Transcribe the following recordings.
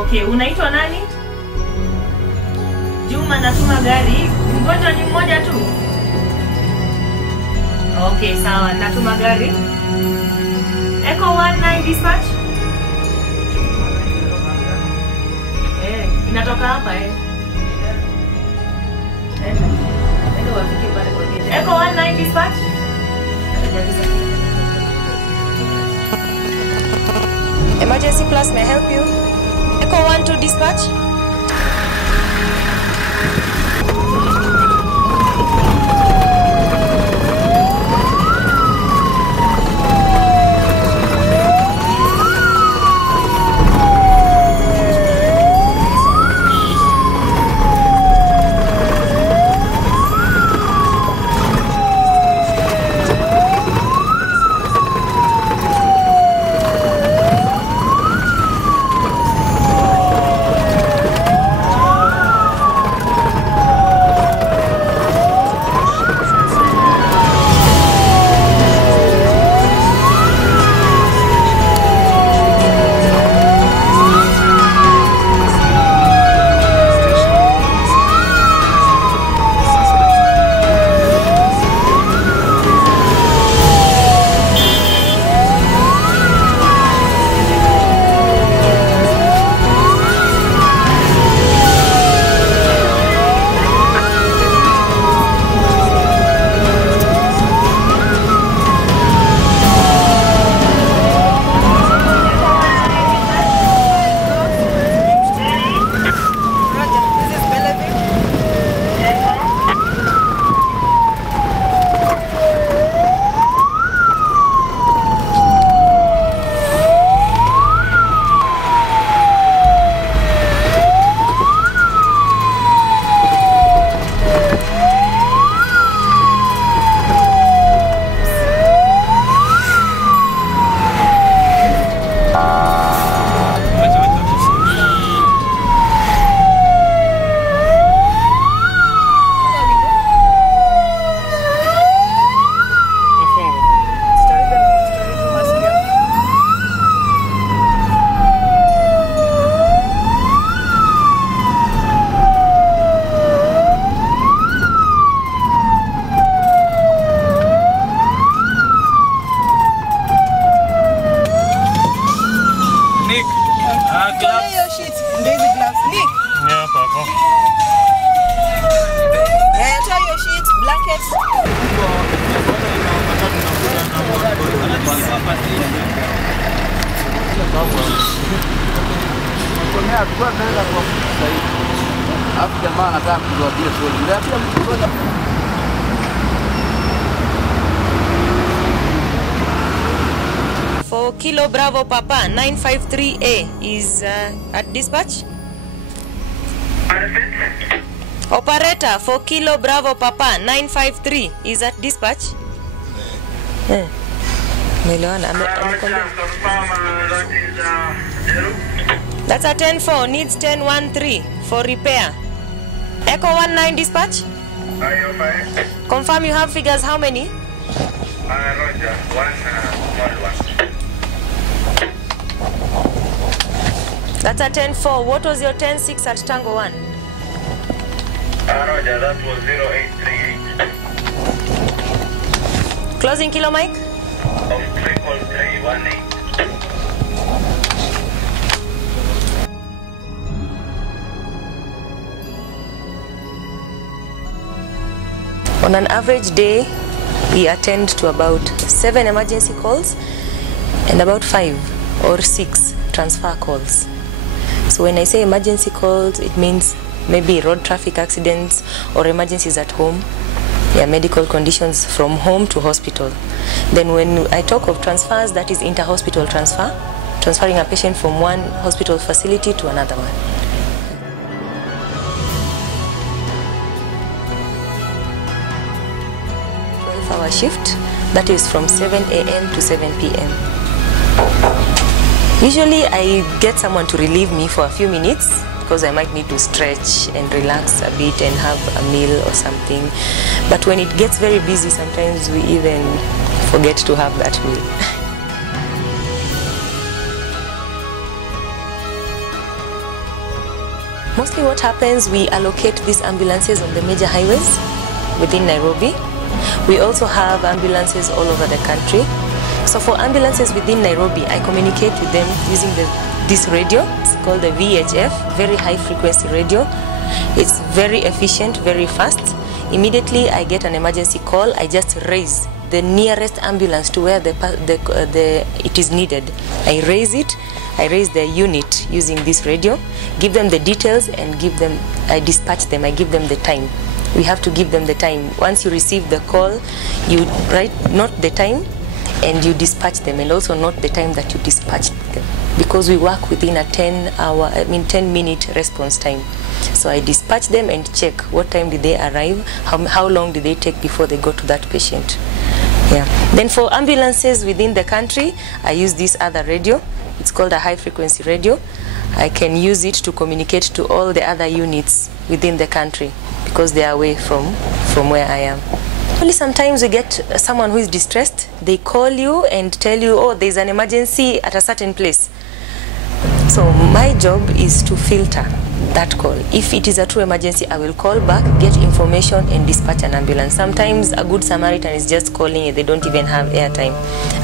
Okay, unaitwa nani? Juma, natuma gari. Mgonjwa ni mmoja tu? Okay, sawa, natuma gari. Echo 19 dispatch. Inatoka hapa Endo wafike pale kwa gate. Echo 19 dispatch. Emergency Plus, may I help you? Echo 12 dispatch. For Kilo Bravo Papa 953A is at dispatch. Operator for Kilo Bravo Papa 953 is at dispatch. That's a 10-4, needs 10-1-3 for repair. Echo 19 dispatch. Confirm you have figures how many? Roger, 111. That's a 10-4. What was your 10-6 at Tango 1? Roger, that was 0838. Closing Kilo Mike? Of 33318. On an average day, we attend to about 7 emergency calls and about 5 or 6 transfer calls. So when I say emergency calls, it means maybe road traffic accidents or emergencies at home, medical conditions from home to hospital. Then when I talk of transfers, that is inter-hospital transfer, transferring a patient from one hospital facility to another one. Our shift, that is from 7 a.m. to 7 p.m. Usually I get someone to relieve me for a few minutes because I might need to stretch and relax a bit and have a meal or something. But when it gets very busy, sometimes we even forget to have that meal. Mostly what happens, we allocate these ambulances on the major highways within Nairobi. We also have ambulances all over the country. So for ambulances within Nairobi, I communicate with them using this radio. It's called the VHF, very high frequency radio. It's very efficient, very fast. Immediately I get an emergency call, I just raise the nearest ambulance to where it is needed. I raise the unit using this radio, give them the details, and I dispatch them, I give them the time. We have to give them the time. Once you receive the call, you note the time and you dispatch them, and also note the time that you dispatched them, because we work within a 10-minute response time. So I dispatch them and check what time did they arrive, how long did they take before they got to that patient. Yeah. Then for ambulances within the country, I use this other radio. It's called a high frequency radio. I can use it to communicate to all the other units within the country because they are away from where I am. Only sometimes we get someone who is distressed. They call you and tell you, oh, there's an emergency at a certain place. So my job is to filter that call. If it is a true emergency, I will call back, get information, and dispatch an ambulance. Sometimes a good Samaritan is just calling and they don't even have airtime.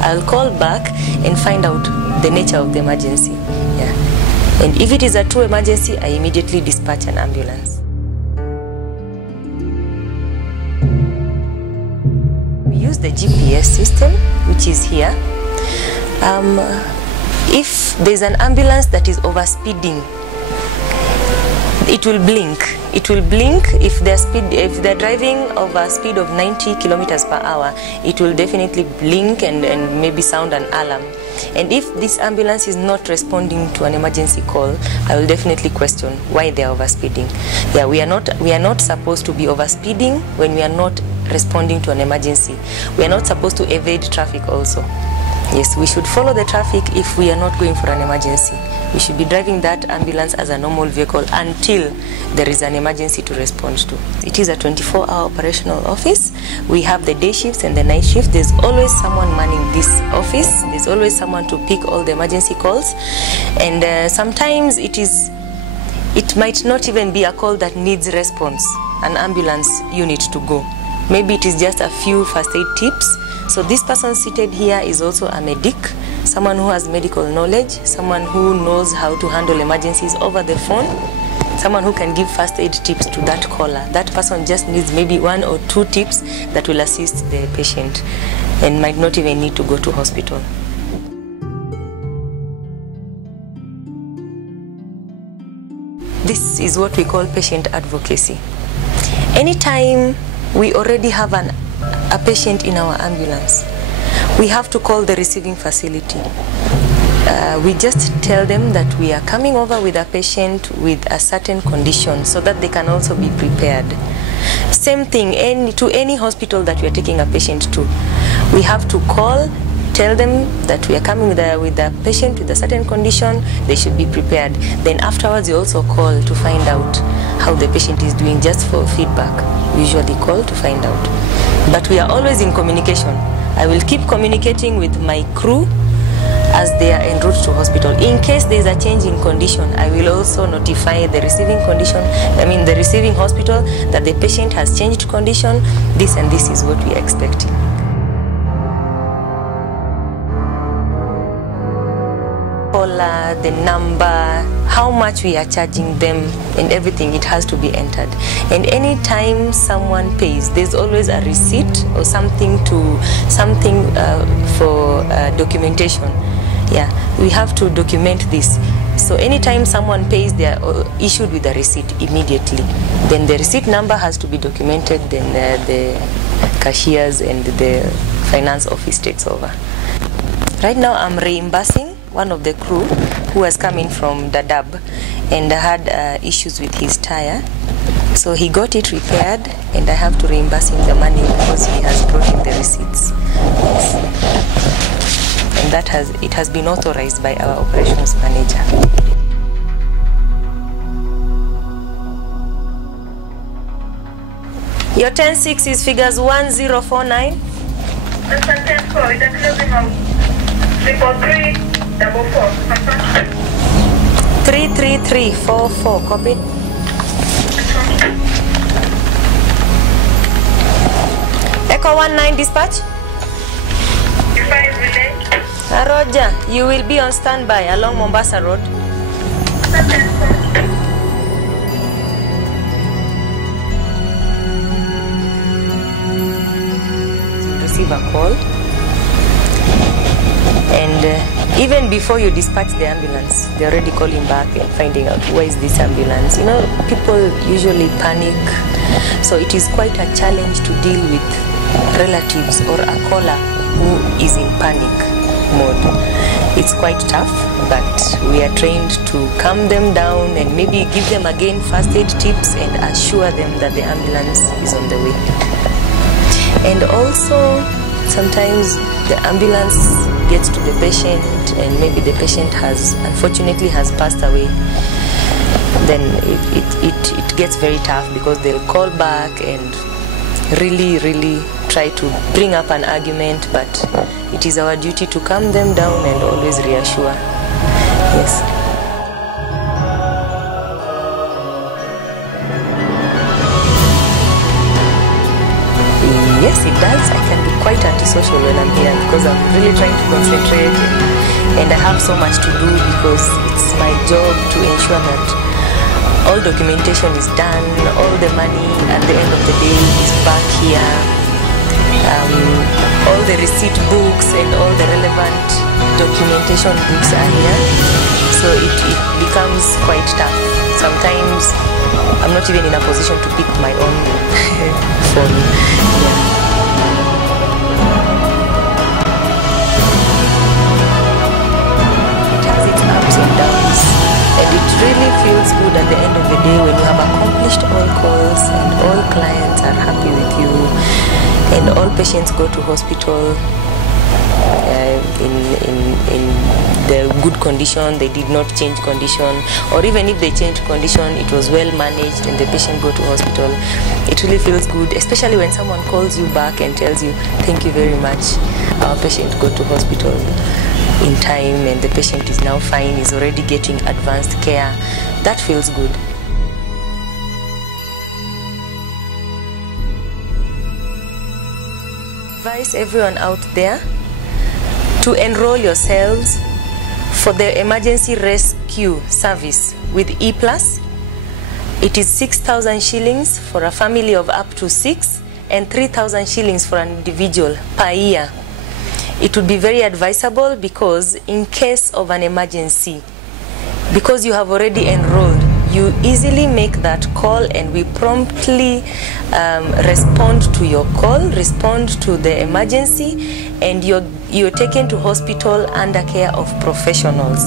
I'll call back and find out the nature of the emergency. Yeah. And if it is a true emergency, I immediately dispatch an ambulance. We use the GPS system, which is here. If there's an ambulance that is overspeeding, it will blink. It will blink if they're driving over a speed of 90 kilometers per hour. It will definitely blink and maybe sound an alarm. And if this ambulance is not responding to an emergency call, I will definitely question why they are overspeeding. Yeah, we are not supposed to be overspeeding when we are not responding to an emergency. We are not supposed to evade traffic also. Yes, we should follow the traffic if we are not going for an emergency. We should be driving that ambulance as a normal vehicle until there is an emergency to respond to. It is a 24-hour operational office. We have the day shifts and the night shift. There's always someone manning this office. There's always someone to pick all the emergency calls. And sometimes it might not even be a call that needs response, an ambulance unit to go. Maybe it is just a few first aid tips. So this person seated here is also a medic, someone who has medical knowledge, someone who knows how to handle emergencies over the phone, someone who can give first aid tips to that caller. That person just needs maybe 1 or 2 tips that will assist the patient and might not even need to go to hospital. This is what we call patient advocacy. Anytime we already have a patient in our ambulance, we have to call the receiving facility. We just tell them that we are coming over with a patient with a certain condition so that they can also be prepared. Same thing to any hospital that we are taking a patient to. We have to call, tell them that we are coming with a patient with a certain condition, they should be prepared. Then afterwards you also call to find out how the patient is doing, just for feedback. We usually call to find out. But we are always in communication. I will keep communicating with my crew as they are en route to hospital. In case there is a change in condition, I will also notify the receiving the receiving hospital that the patient has changed condition, this and this is what we are expecting. The number, how much we are charging them, and everything, it has to be entered. And anytime someone pays, there's always a receipt or something for documentation. Yeah, we have to document this. So anytime someone pays, they are issued with a receipt immediately. Then the receipt number has to be documented, then the cashiers and the finance office takes over. Right now I'm reimbursing one of the crew who has come in from Dadaab and had issues with his tire. So he got it repaired and I have to reimburse him the money because he has brought in the receipts. Yes. And it has been authorized by our operations manager. Your 10-6 is figures 1049. The sentence for the closing of 34344. 33344, copy. Echo 19 dispatch. Roger, you will be on standby along Mombasa Road. Receive a call, and even before you dispatch the ambulance, they're already calling back and finding out where is this ambulance. You know, people usually panic, so it is quite a challenge to deal with relatives or a caller who is in panic mode. It's quite tough, but we are trained to calm them down and maybe give them again first aid tips and assure them that the ambulance is on the way. And also sometimes the ambulance gets to the patient and maybe the patient unfortunately has passed away. Then it gets very tough because they'll call back and really try to bring up an argument, but it is our duty to calm them down and always reassure. Yes. Yes, it does. I can be quite antisocial when I'm here because I'm really trying to concentrate, and I have so much to do because it's my job to ensure that all documentation is done, all the money at the end of the day is back here, all the receipt books and all the relevant documentation books are here, so it becomes quite tough. Sometimes I'm not even in a position to pick my own phone. Yeah. It has its ups and downs, and it really feels good at the end of the day when you have accomplished all calls and all clients are happy with you and all patients go to hospital in the good condition. They did not change condition, or even if they changed condition, it was well managed and the patient go to hospital. It really feels good, especially when someone calls you back and tells you, thank you very much, our patient go to hospital in time and the patient is now fine, is already getting advanced care. That feels good. Advise everyone out there to enroll yourselves for the emergency rescue service with E+. It is 6,000 shillings for a family of up to 6 and 3,000 shillings for an individual per year. It would be very advisable because in case of an emergency, because you have already enrolled, you easily make that call and we promptly respond to your call, respond to the emergency, and you're taken to hospital under care of professionals.